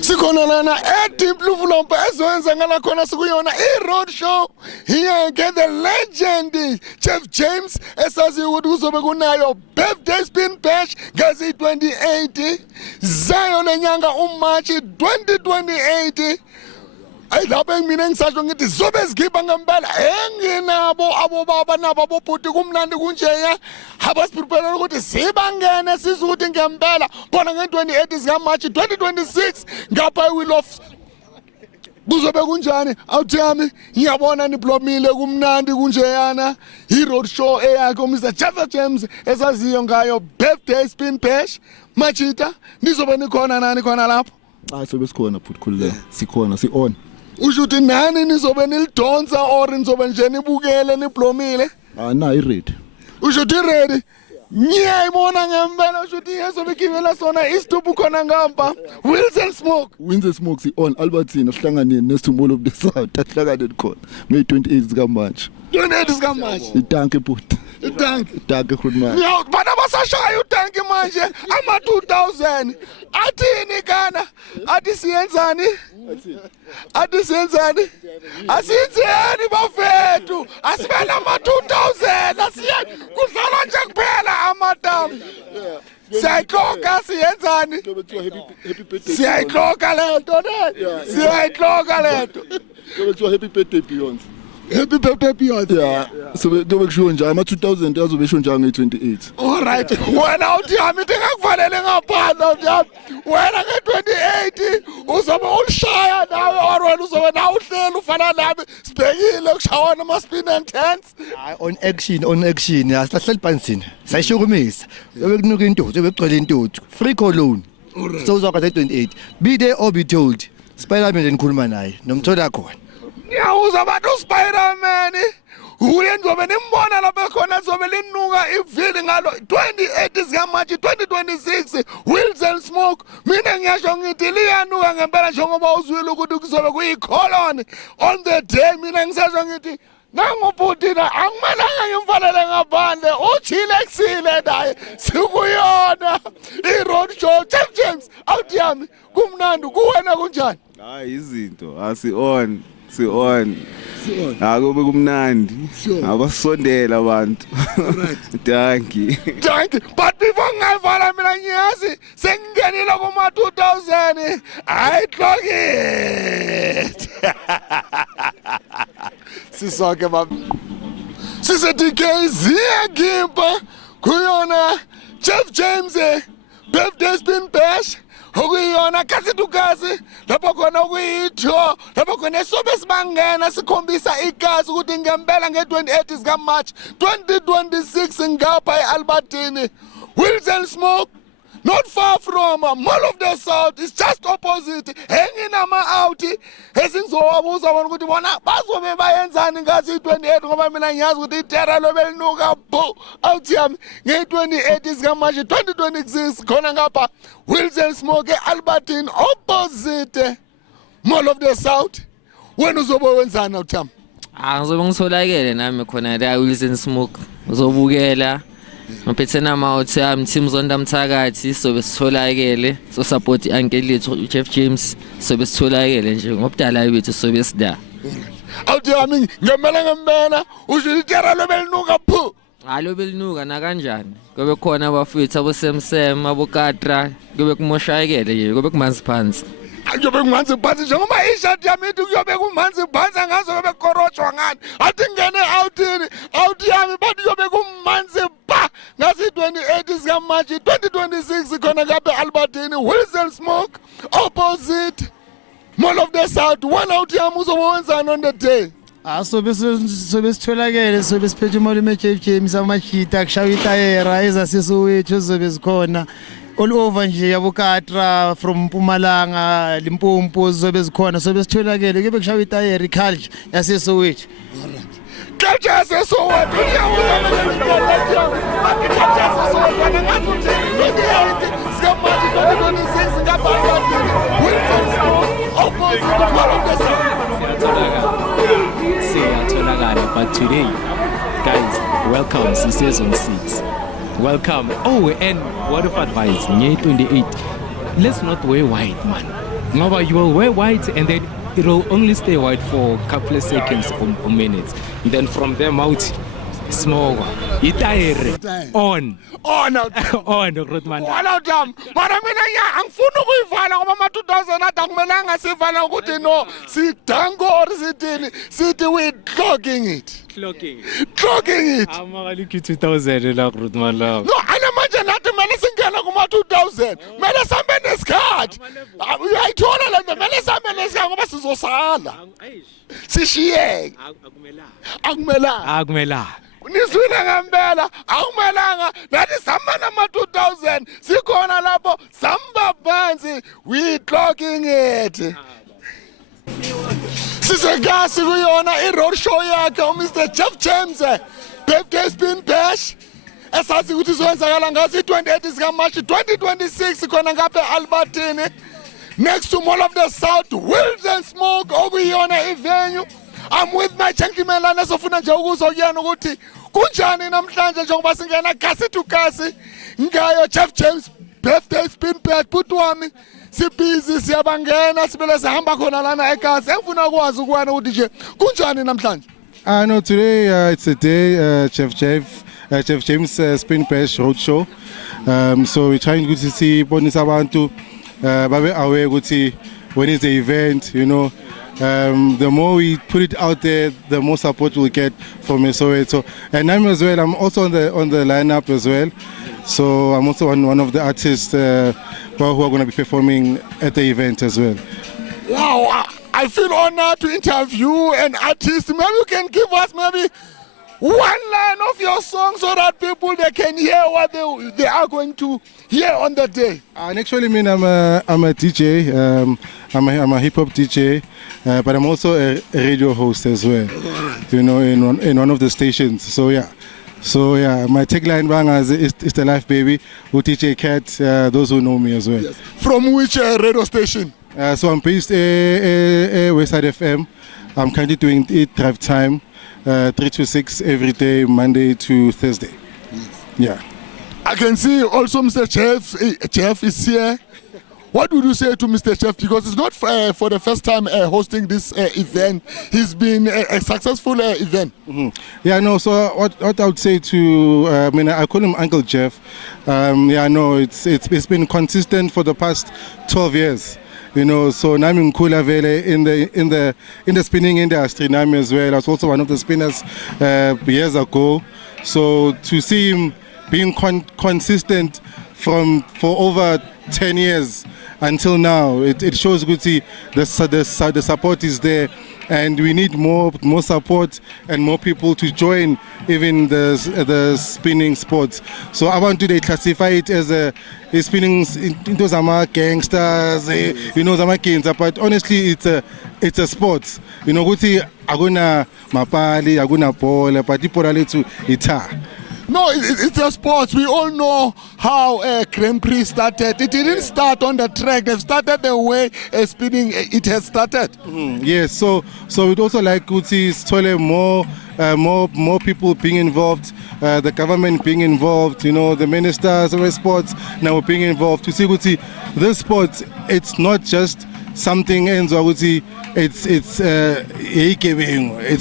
sikhona lana eDeep Luvulompa ezoyenza ngala khona sikuyona i-road show here again the legend Chef James esaziyo ukuthi kuzobe kunayo birthday spin bash ngezi 28 zayo lenyanga uMarch 2028 ayilapha mina ngisasho ngithi zobe sikhipha ngempela enginabo abobaba nabo abobhuti kumnandi kunjeya abasiprepare ukuthi sibangene sizukuthi ngempela bona nge28 zika March 2026 ngapha eWheel of kuzobe kunjani awuthami ngiyabona niblomile kumnandi kunjeyana i-road show eyakho Mr. Chef James esaziyo ngayo birthday spin bash Machita nizobe nikhona nani khona lapho sobe sikhona futhi khulile sikhona si-on usho ukuthi nani nizobe nilidonsa or nizobe nje nibukele niblomile nayo i-ready usho ukuthi ready ngiyayibona ngempela usho ukuthi yezobe gibela sona isitubu khona ngapha Wheels and Smoke si-on Albertine asihlanganeni nesitumbolo of the South asihlanganeni khona May 28 zika March 28 zika March itanki futhi itanki khulumani bana basashaya utanki manje ama 2000 athini kana athi siyenzani asizeni bafethu asibela ama 2000 asiye kudlala nje kuphela amadamu siyayixoka siyenzani siyayixoka lento kuthiwa happy birthday Beyonce Happy birthday Beyonce. Yeah. So dobe kusho nje ama 2000 yazobe esho njalo nge28. All right. Wena uthi yami ngikufanele ngaphandle uthi yami. Wena nge28 uzobe ulishaya nawe or wena uzobe na uhleli ufana nami sibhekile kushawana ama spin and turns. On action asihlali phansi. Sayishukumisa. Yobe kunuka intuthu, yobe kugcwele intuthu. Free cologne. So uzokwa 28. Be there or be told. Spider-Man nikhuluma naye nomthola khona. Ngiyawuza abantu uSpider-Man uyenzobe nimbona lapha khona zobe linuka ivili ngalo 28 zika March 2026 Wheels and Smoke mina ngiyasho ngithi liyanuka ngempela njengoba uzwile ukuthi kuzobe kuyicolon on the day mina ngisasho ngithi nangubhutina akumelanga ngimfanele ngaphandle uchile kusile naye sikuyona i-road show Chef James awuthi yami kumnandi kuwena kunjani hayi izinto asi-on akube kumnandi abasondela abantu thank you but before ngayivala mina ngiyazi sengingenile kuma 2000 ayixokit sisonke siseDK ziyagimba kuyona Chef James birthday spin bash okuyona kazi lapho khona okuyitho lapho khona sobe sibangena sikhombisa igazi ukuthi ngempela nge28 zika March 2026 ngapha eAlbertine Wheels and Smoke not far from Mall of the South is just opposite enginama out esingizowabuza bona ukuthi bona bazobe bayenzani ngazi 28 ngoba mina ngiyazi ukuthi itera lobelinuka bo awuthi yami nge28 zika March 2026 khona ngapha Wheels and Smoke eAlbertine opposite Mall of the South wena uzobe wenzani awuthami ngizobe ngitholakele nami khona la Wheels and Smoke uzobukela ngiphethe namawuthi yami team zonda mthakathi sobe sitholakele so support uncle lethu Chef James sobe sitholakele nje ngobudala bethu sobe sida awuthi yami ngempela usho itera lobelinuka phu belinuka na kanjani kube khona abafethu abosemsem abokatra kube kumoshayekele nje kube kumanzi phansi kuyobe kumanzi phansi njengoba ishati yami ithi kuyobe kumanzi phansi ngazo kube korotshwa ngani athi ngene awuthi yami bathi kuyobe kumanzi ba ngasi 28 zika March 2026 khona kabe Albertine Wheels and Smoke opposite Mall of the South wena uthi yami uzobenzana on the day sobe sitholakele sobe siphethe imali eChef James amachita kushaya itayera ezasisowethu zobe zikhona all over nje yabokatra from Mpumalanga Limpopo zobe zikhona sobe sitholakele kube kushaya itayera iculture yasesowethu culture yasesowethu siyatholakala but today guys welcome to season 6 welcome and word of advice nye 28 let's not wear white man Ngoba you will wear white and then it will only stay white for a couple of seconds or minutes. And then from them out, smoke. Itayere. On. On. On, Grootman. Wala dam. Mara mina ya angifuna ukuyivala ngoba ama 2000 adakumelanga sivala ukuthi no sidango or sithini sithi we clogging it. Clogging it. Amakaliki 2000 la Grootman la. No, ana manje nathi mele singena kuma 2000. Mele sambe nesikhathi. Uyayithola le nto mele sambe nesikhathi ngoba sizosala. Sishiyeke. Akumela. Niswile ngempela akumelanga nathi samba nama 2000 sikhona lapho samba phansi we clogging it. Sisegasi kuyona i-road show yakhe uMr Jeff James birthday spin bash esazi ukuthi izowenzakala ngazo i-28 zikaMarch 2026 khona ngapha eAlbertine next to Mall of the South Wills and Smoke okuyona ivenue. I'm with my gentleman la nesofuna nje ukuzokuyana ukuthi kunjani namhlanje njengoba singena gasi to gasi ngayo Jeff James birthday spin bash bhuti wami sibhizi siyabangena sibele sihamba khona lana eGasi engifuna ukwazi ukwana ukuthi nje kunjani namhlanje. No, today it's a day Jeff James Spin Bash Roadshow. So we're trying to see bonisa abantu babe aware ukuthi when it's the event, you know, the more we put it out there, the more support we'll get from Soweto. And I'm as well. I'm also on the lineup as well. So I'm also one of the artists who are going to be performing at the event as well. Wow, I feel honored to interview an artist. Maybe you can give us maybe one line of your song so that people they can hear what they are going to hear on the day. And actually, I'm a DJ. I'm a hip hop DJ, but I'm also a radio host as well. You know, in one of the stations. So yeah, my tagline bang is the life baby. With DJ Cat, those who know me as well. Yes. From which radio station? So I'm based Westside FM. I'm currently doing it drive time, 3 to 6 every day, Monday to Thursday. Yeah. I can see also Mr. Jeff is here. What would you say to Mr. Jeff? Because it's not for the first time hosting this event. He's been a successful event. Mm-hmm. Yeah, no. So what I would say to, I call him Uncle Jeff. It's been consistent for the past 12 years. You know, so Nami Mkula Vele in the spinning industry, Nami as well. I was also one of the spinners years ago. So to see him being consistent for over 10 years until now, it shows good. See, the support is there, and we need more support and more people to join even the spinning sports. So I want to classify it as a spinning into some gangsters, you know, some kids. But honestly, it's a sport. You know, guti aguna mapali, aguna pole, but ipolale to ita. No, it's a sport. We all know how Grand Prix started. It didn't start on the track. They've started the way spinning it has started. Mm-hmm. Yes, so we'd also like to see more people being involved, the government being involved, you know, the ministers of sports now being involved to see this sport. It's not just something ends or it's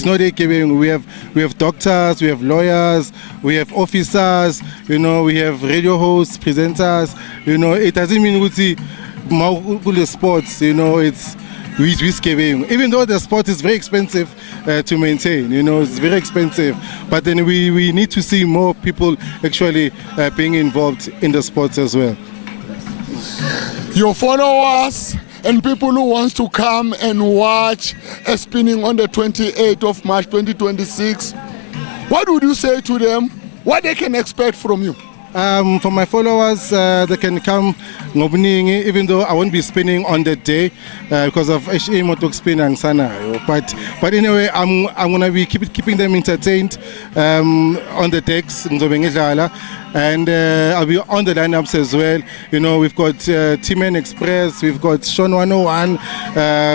not AKB. We have doctors, we have lawyers, we have officers, you know, we have radio hosts, presenters, you know. It doesn't mean the sports, you know, it's even though the sport is very expensive to maintain, you know, it's very expensive, but then we need to see more people actually being involved in the sports as well. Your followers and people who wants to come and watch spinning on the 28th of March 2026, what would you say to them? What they can expect from you? For my followers, they can come ngobuningi, even though I won't be spinning on the day because of motok spinning sana. But anyway, I'm gonna be keeping them entertained on the decks, and I'll be on the lineups as well. You know, we've got T-Man Express, we've got Sean 101,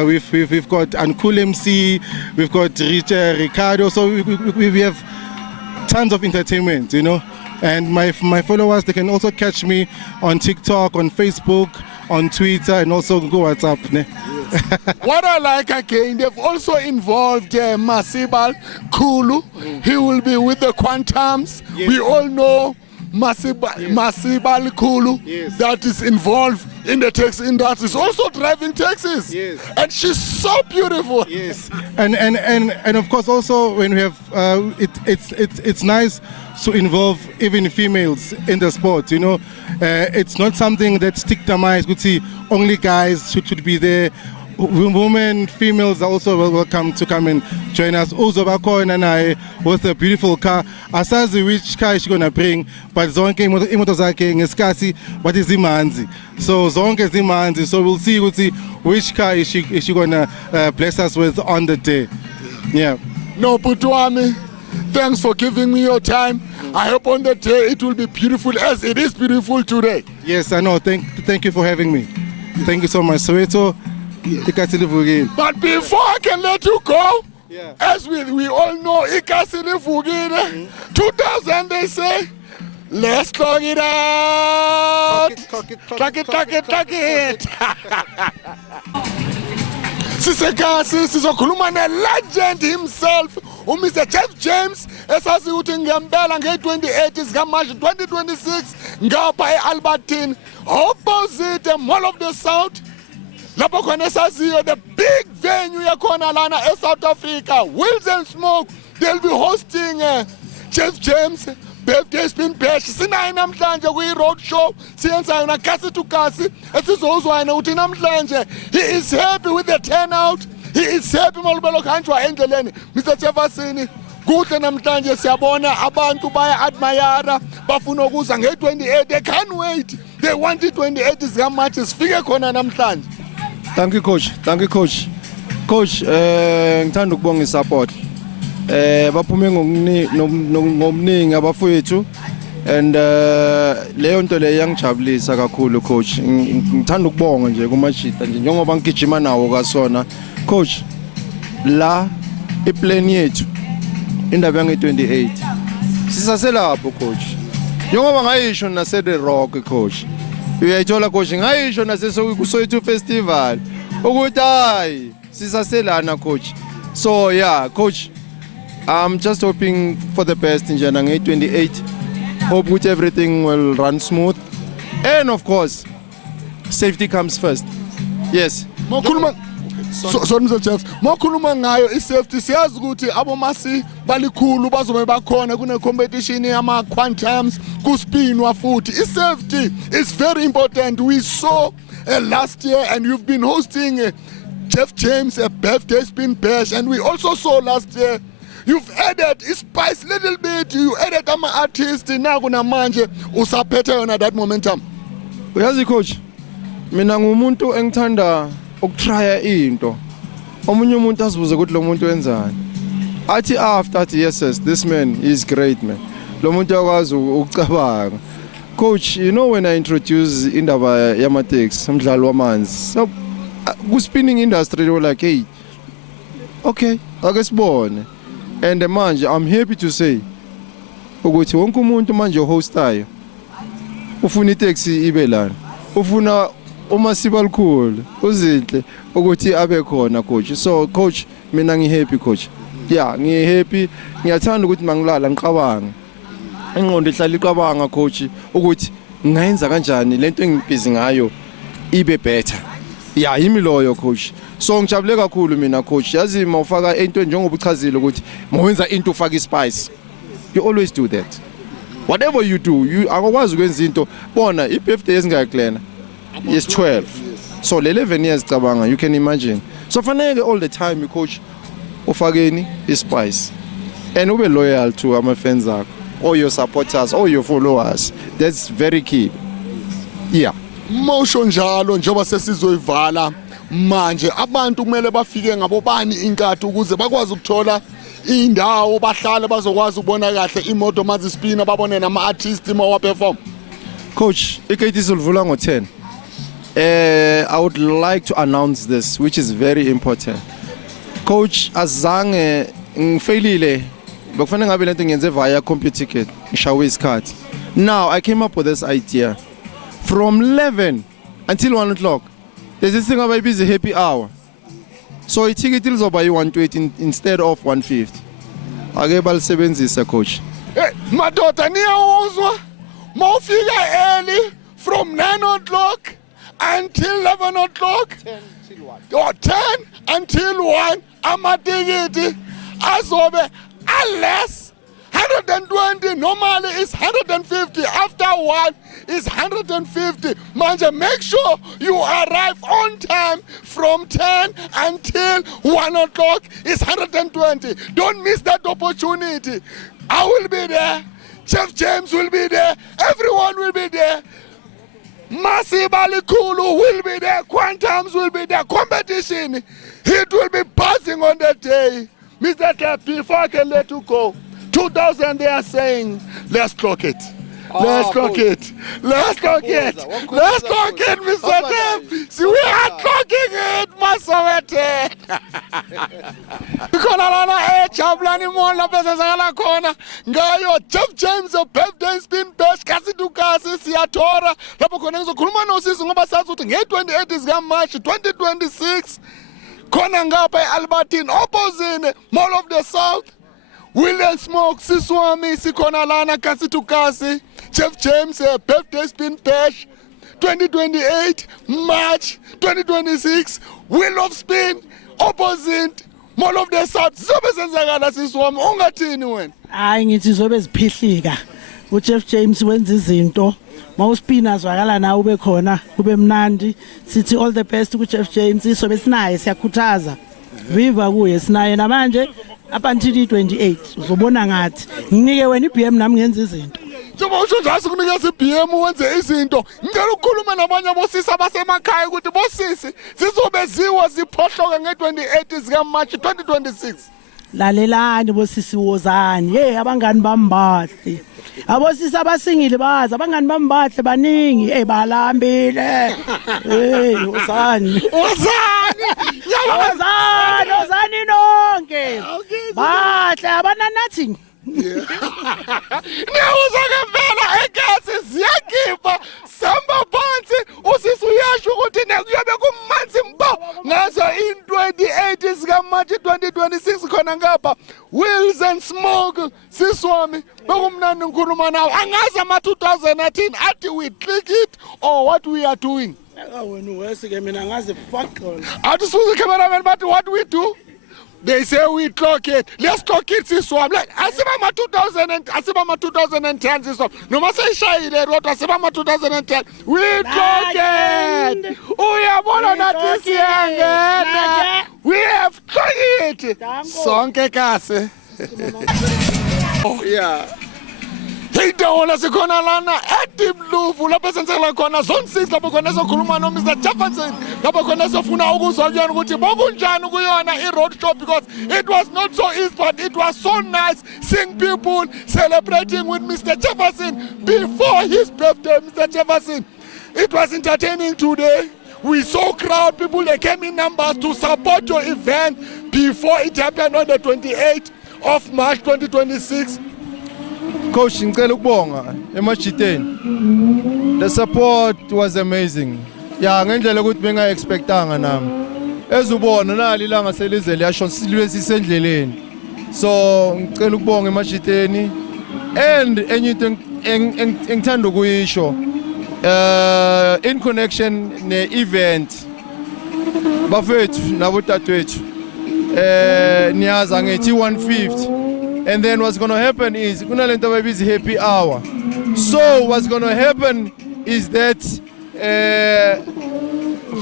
we've got Uncool MC, we've got Ricardo. So we have tons of entertainment, you know. And my followers, they can also catch me on TikTok, on Facebook, on Twitter and also go WhatsApp. Ne? What I like again, they've also involved Masibal Kulu. He will be with the Quantums. Yes. We all know Masibal Kulu that is involved in the taxi industry. Is also driving taxis. Yes. And she's so beautiful. Yes, and of course also when we have it's nice to involve even females in the sport. You know, it's not something that's stigmatized. Could see only guys should be there. Women, females are also welcome to come and join us. Also, Bakon and I with a beautiful car. Asazi which car is she gonna bring, but zonke imoto zakhe ngesikhathi what is imanzi. So zonke zimanzi. So we'll see which car is she gonna bless us with on the day. Yeah. No, Putwami, thanks for giving me your time. I hope on the day it will be beautiful as it is beautiful today. Yes, I know. Thank you for having me. Thank you so much. Soweto. But before I can let you go, Yeah. as we all know, Ikasili Fugine, 2000 they say, let's clock it out. Clock it. Sisekasi sizokhuluma ne-legend himself Mr. Jeff James esazi ukuthi ngempela nge-28 zikaMarch 2026 ngapha e-Albertine opposite Mall of the South. Lapho khona esaziyo the big venue yakhona lana eSouth Africa, Wilson Smoke. They'll be hosting Jeff James birthday spin bash. Sinayo namhlanje kwi-road show siyenza yona kasi to kasi esizozwa yena ukuthi namhlanje he is happy with the turnout. He is happy malubelo khanjwa endleleni. Mr. Jefferson kuhle namhlanje siyabona abantu baya admire bafuna ukuza nge-28. They can't wait. They want it-28 zikaMarch sifike khona namhlanje. Thank you coach. Coach, ngithanda ukubonga isupport. Baphume ngomningi abafowethu and leyo nto le yangijabulisa kakhulu coach. Ngithanda ukubonga nje kumashita nje njengoba ngigijima nawo kasona. Coach, la iplan yethu indaba yange-28 sisaselapho coach. Njengoba ngayisho nase The Rock coach. Uyayithola coach ngayisho naseSoweto Festival ukuthi hayi sisaselana coach. So yeah coach, I'm just hoping for the best njana nge-28. Hope ukuthi everything will run smooth and of course safety comes first. Yes. Mokhuluma so Mr. Jeff, mokhuluma ngayo i-safety siyazi ukuthi abomasi balikhulu bazobe bakhona kune competition yama quantums kuspinwa futhi. I-safety is very important. We saw last year and you've been hosting Jeff James a birthday spin bash and we also saw last year you've added spice little bit. You added ama artists na kuna manje usaphethe yona that momentum. Uyazi coach, mina ngumuntu engithanda ukutrya into. Omunye umuntu asibuze ukuthi lo muntu wenzani. Athi after yes this man is great man. Lo muntu yakwazi ukucabanga. Coach, you know when I introduce indaba yama-taxi umdlalo wamanzi. So ku spinning industry they were like hey. Okay, ake sibone. And manje I'm happy to say ukuthi wonke umuntu manje hostayo ufuna itaxi ibe lana. Ufuna uMasibal Kulu uzinhle ukuthi abe khona coach. So coach mina ngihappy coach. Yeah, ngihappy. Ngiyathanda ukuthi mangilala ngiqabanga. Ingqondo ihlala iqabanga coach ukuthi ngayenza kanjani lento engibhizi ngayo ibe better. Yeah, yimi loyo coach. So ngijabule kakhulu mina coach. Yazi mawufaka into njengoba uchazile ukuthi mawenza into ufaka ispice. You always do that. Whatever you do, you akwazi ukwenza into bona i-birthday esingayiklena is 12. So le 11 years cabanga you can imagine. So fanele all the time you coach ufakeni ispice and ube loyal to ama fans akho or your supporters or your followers. That's very key. Yeah. Mosho njalo njoba sesizoyivala manje abantu kumele bafike ngabobani inkathi ukuze bakwazi ukuthola indawo bahlale bazokwazi ukubona kahle imoto mazispina babone nama artists mawa perform. Coach, ikhathi silvula ngo10. I would like to announce this which is very important. Coach, azange ngifailile bekufanele ngabe lento ngiyenze via computer ticket ngishawe isikhathi. Now I came up with this idea from 11 until 1 o'clock. There's this thing about busy happy hour. So i-ticket lizoba yi-120 instead of 150. Ake balisebenzisa coach. Hey, madoda niyawuzwa mawufika early from 9 o'clock until 11 o'clock 10 until 1 amatikiti azobe unless 120 normally is 150 after 1 is 150 manje make sure you arrive on time from 10 until 1 o'clock is 120 don't miss that opportunity. I will be there, Chef James will be there, everyone will be there. Masiba Likulu will be there, Quantums will be there, competition, it will be passing on that day. Mr. Cap, before I can let you go, 2,000 they are saying, let's clock it. Let's clock it. Let's clock it. Let's clock it, Mr. Cap. See, we are clocking it, Masawete. Khona lana ejabulani mona bese sakala khona ngayo Jeff James birthday spin bash kasi tukasi siyathora lapho khona ngizokhuluma nosisi ngoba sazi ukuthi nge28 zika March 2026 khona ngapha eAlbertine opposite Mall of the South William Smoke siswami sikhona lana kasi tukasi Jeff James birthday spin bash 2028 March 2026 Wheel of Spin opposite Mall of the South zobe senzakala siswami ungathini wena hayi ngithi zobe ziphihlika uJeff James wenza izinto mawuspina azwakala nawe ube khona kube mnandi sithi all the best kuJeff James isobe sinaye siyakhuthaza viva kuye sinaye namanje up until 28 uzobona ngathi nginike wena iBM nami ngenza izinto njengoba usho njalo kunikeza iBM wenze izinto ngicela ukukhuluma nabanye abosisi abasemakhaya ukuthi bosisi sizobeziwa ziphohloka nge28 zika March 2026 lalelani bosisi wozani abangani bambahle abosisi abasingile bazi abangani bambahle baningi balambile wozani wozani nonke bahle abananathi Niyawuza ngempela egasi ziyakhipha samba phansi usisi uyasho ukuthi nekuyobe kumanzi mbo ngazo in 28 zika March 2026 khona ngapha Wheels and Smoke siswami bekumnandi ngikhuluma nawe angazi ama 2018 athi we click it or what we are doing wena wesike mina ngazi fuck athi suze cameraman but what we do they say we clock it. Let's clock it siswami. Like asibama 2000 and asibama 2010 siswami. Noma seyishayile rodwa asibama 2010. We clock it. Uyabona nathi siyangena. We have clocked it. Sonke kasi. Oh yeah. Heyidawona sikhona lana eDimluvu lapho senzela khona zone 6 lapho khona sokhuluma no Mr. Jefferson lapho khona sofuna ukuzwa kuyona ukuthi bokunjani kuyona i-road show because it was not so easy but it was so nice seeing people celebrating with Mr. Jefferson before his birthday. Mr. Jefferson, it was entertaining today. We saw crowd people, they came in numbers to support your event before it happened on the 28th of March 2026. Coach, ngicela ukubonga emajiteni. The support was amazing. Yeah, ngendlela ukuthi benga expectanga nami. Ezubona nali ilanga selize liyasho silwe sisendleleni. So ngicela ukubonga emajiteni and enye into engithanda ukuyisho in connection ne event bafethu nabo tatwethu niyaza ngethi 150. And then what's going to happen is kunalento abayibiza happy hour. So what's going to happen is that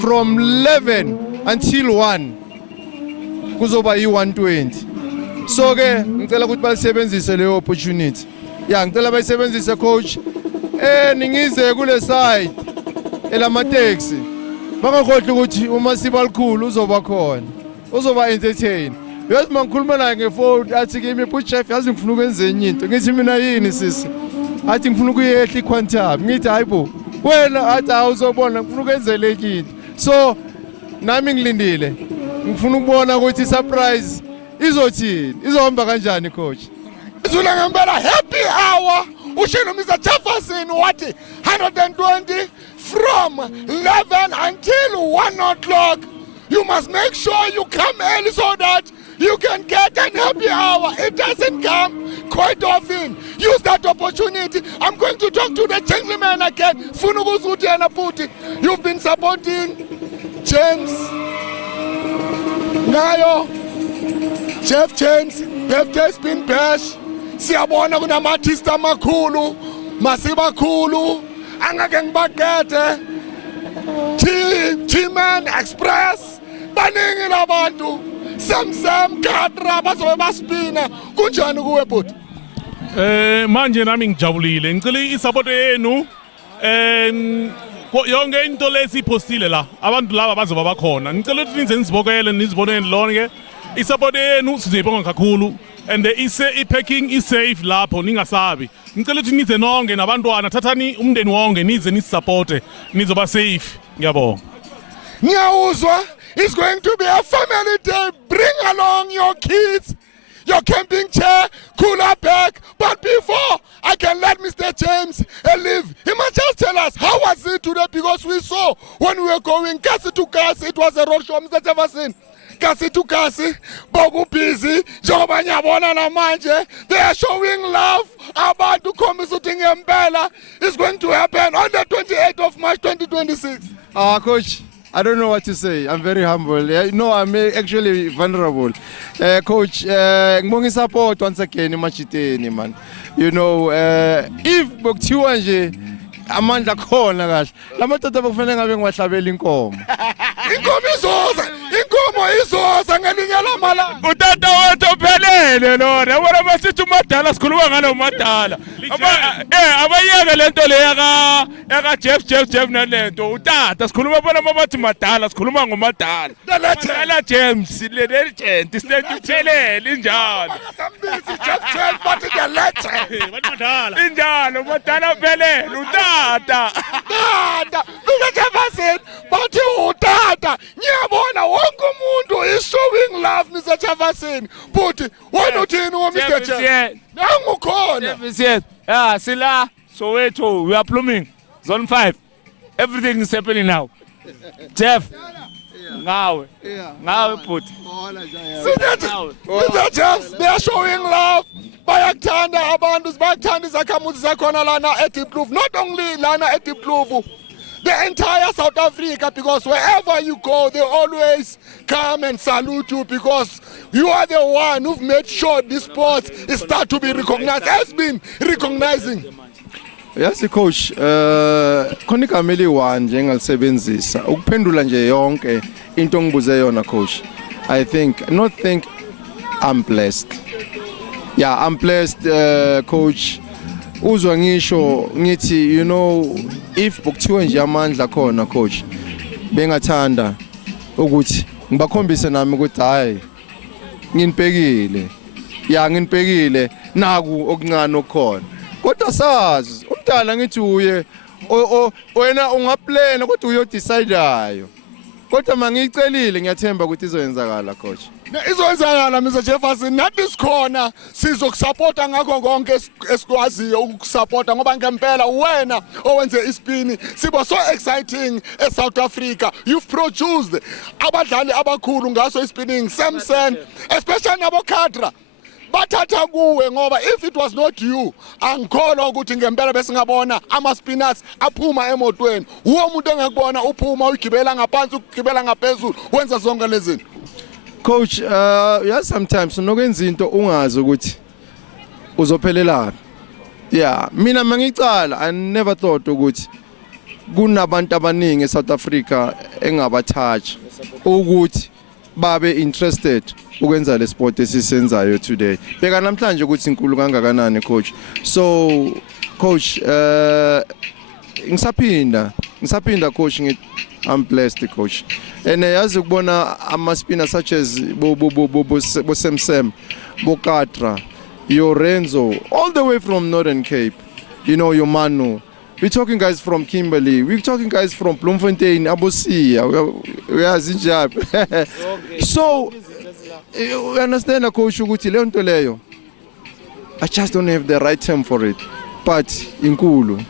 from 11 until 1 kuzoba yi-120. So ke ngicela ukuthi balisebenzise leyo opportunity. Yeah, ngicela bayisebenzise coach ningize kule side elama taxi. Bangakhohlwa ukuthi uma sibalikhulu uzoba khona. Uzoba entertain. Yazi mangikhuluma naye ngefoni athi kimi but chef yazi ngifuna ukwenza enye into ngithi mina yini sisi athi ngifuna ukuyehla iquantum ngithi hayibo wena athi awuzobona ngifuna ukwenzela into so nami ngilindile ngifuna ukubona ukuthi surprise izothini izohamba kanjani coach Izula ngempela happy hour ushilo Mr. Jefferson wathi 120 from 11 until 1 o'clock. You must make sure you come early so that you can get an happy hour. It doesn't come quite often. Use that opportunity. I'm going to talk to the gentleman again. Funuguzuti and Aputi. You've been supporting James Nayo, Chef James, birthday spin bash. Siyabona kunamatista makhulu, masiba khulu, angake ngibagede. T-Man Express, baningi labantu. Sam Katra bazobe baspina. Kunjani kuwe bhuti? Manje nami ngijabulile. Ngicela isupport yenu. Yonke into lesipostile la. Abantu laba bazoba bakhona. Ngicela ukuthi nize nizibokele niziboneni lonke. Isupport yenu sizoyibonga kakhulu. And i-packing is safe lapho ningasabi. Ngicela ukuthi nize nonke nabantwana thathani umndeni wonke nize nisupporte nizoba safe. Ngiyabonga. Nyawuzwa, it's going to be a family day. Bring along your kids, your camping chair, cooler bag. But before I can let Mr. James leave, he must just tell us how was it today, because we saw when we were going Kasi to Kasi, it was a road show, Mr. Jefferson. Kasi to Kasi, Bogu busy, Joba Nyabona na manje. They are showing love about to come shooting Mbela. It's going to happen on the 28th of March 2026. Coach, I don't know what to say. I'm very humble. No, I'm actually vulnerable. Coach, ngibonga support once again emachiteni man. You know, if bokuthiwa nje amandla khona kahle. Lamadoda bakufanele ngabe ngiwahlabela inkomo. Inkomo izoza ngelinye lamalanga. Utata wethu uphelele lona. Yabona masithi umadala sikhuluma ngalo umadala. Abayeke lento le yaka Jeff nalento. Utata sikhuluma bona mabathi madala sikhuluma ngomadala. Dala James le legend isithethe uphelele injalo. Sambisi Jeff bathi the legend. Madala. Injalo madala uphelele utata. Tata, Mr. Jefferson, bathi utata. Nyabona wonke umuntu is showing love Mr. Jefferson. But wena uthini Mr. Jefferson? Nangukhona. Yes. Yeah, Sila, Soweto, we are plumbing. Zone 5. Everything is happening now. Jeff. Now. Now put. Mr. Jeff, they are showing love. Bayakuthanda abantu, bayakuthanda izakhamuzi zakhona lana eDiepkloof. Not only lana eDiepkloof, the entire South Africa, because wherever you go, they always come and salute you, because you are the one who've made sure this sport is start to be recognized, has been recognizing. Yes, coach. Khona igameli one njengalisebenzisa ukuphendula nje yonke into ngibuze yona coach. I think I'm blessed. Yeah, I'm blessed, coach. Uzwa ngisho ngithi, you know, if bokuthiwa nje amandla khona coach, bengathanda ukuthi ngibakhombise nami ukuthi hayi nginibhekile. Ya nginibhekile naku okuncane okukhona. Kodwa sazi umntana ngithi uye wena ungaplana kodwa uyodecideayo. Kodwa mangiyicelile ngiyathemba ukuthi izoyenzakala coach. Izoyenzakala Mr. Jefferson, nathi sikhona sizokusupporta ngakho konke esikwaziyo ukusupporta ngoba ngempela wena owenze ispini sibo so exciting eSouth Africa. You've produced abadlali abakhulu ngaso ispinning, Samson, especially nabo Katra. Bathatha kuwe ngoba if it was not you angikholwa ukuthi ngempela besingabona ama-spinners aphuma emotweni. Uwo umuntu engekubona uphuma uyigibela ngaphansi ukugibela ngaphezulu wenza zonke lezi zinto. Coach, yes, sometimes unokwenza into ungazi ukuthi uzophelela. Yeah, mina mangicala I never thought ukuthi kunabantu abaningi eSouth Africa engabathatha ukuthi babe interested ukwenza le sport esisenzayo today. Beka namhlanje ukuthi inkulu kangakanani coach. So coach, ngisaphinda coach ngithi I'm blessed coach. And yazi ukubona ama-spinners such as bo Sam, bo Katra, your Renzo, all the way from Northern Cape, you know, your Manu. We're talking guys from Kimberley, we're talking guys from Bloemfontein, Abosia, we are Zinjab. So, you understand coach ukuthi leyo nto leyo, I just don't have the right term for it. but inkulu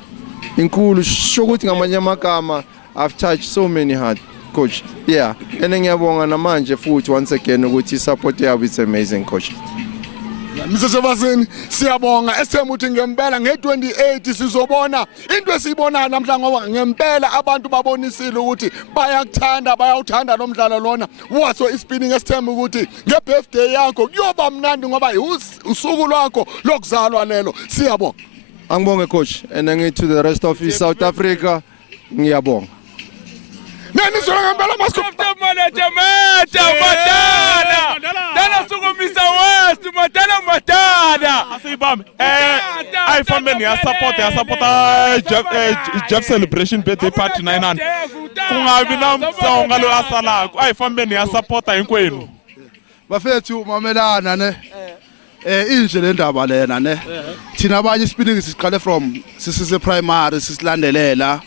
sho ukuthi ngamanye amagama I've touched so many hearts coach yeah ene ngiyabonga namanje futhi once again ukuthi support yabo is amazing coach. Mr. Shavasini siyabonga esithemba ukuthi ngempela nge28 sizobona into esiyibona namhla ngoba ngempela abantu babonisile ukuthi bayawuthanda lo mdlalo lona waso ispinning esithemba ukuthi ngebirthday yakho kuyoba mnandi ngoba usuku lwakho lokuzalwa lelo siyabonga. Angibonge coach and ngithi the rest of South Africa ngiyabonga. Nani sona ngempela maskopta manager matana dala sukumisa west matana asibambe ayifambe niya support Jeff celebration birthday party 900 kungabi namsonga lo asalako ayifambe niya support hinkwenu bafethu mamelana ne inje le ndaba lena ne thina abanye isipinning siqale from sisise primary sisilandelela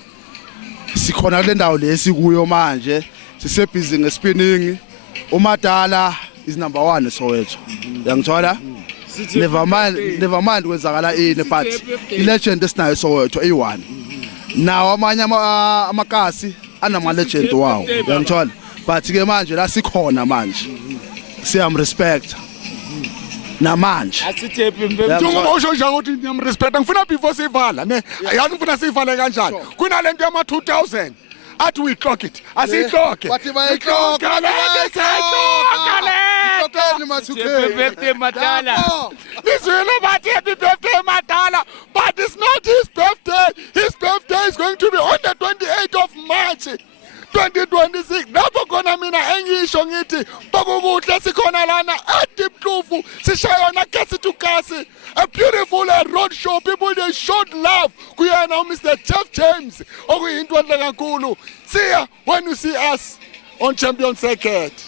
sikhona kule ndawo lesikuyo manje sisebhizi ngespinning umadala is number 1 Soweto uyangithola never mind kwenzakala ini but ilegend esinayo Soweto A1 nawo amanye amakasi anama legend wawo uyangithola but ke manje la sikhona manje siyam respect namanje asithepi njengoba usho nje ukuthi ngiyamrespect ngifuna before sivala ne yazi ngifuna sivale kanjani kunalento yama 2000 athi we clock it asiclock bathi bayiclock happy birthday Madala lizwile bathi happy birthday Madala but it's not his birthday is going to be on the 28th of March 2026 lapho khona mina engisho ngithi bokukuhle sikhona lana eDiplufu sishayona kasi to kasi a beautiful road show people they showed love kuyena Mr. Jeff James okuyinto enhle kakhulu see ya when you see us on Champion Circuit.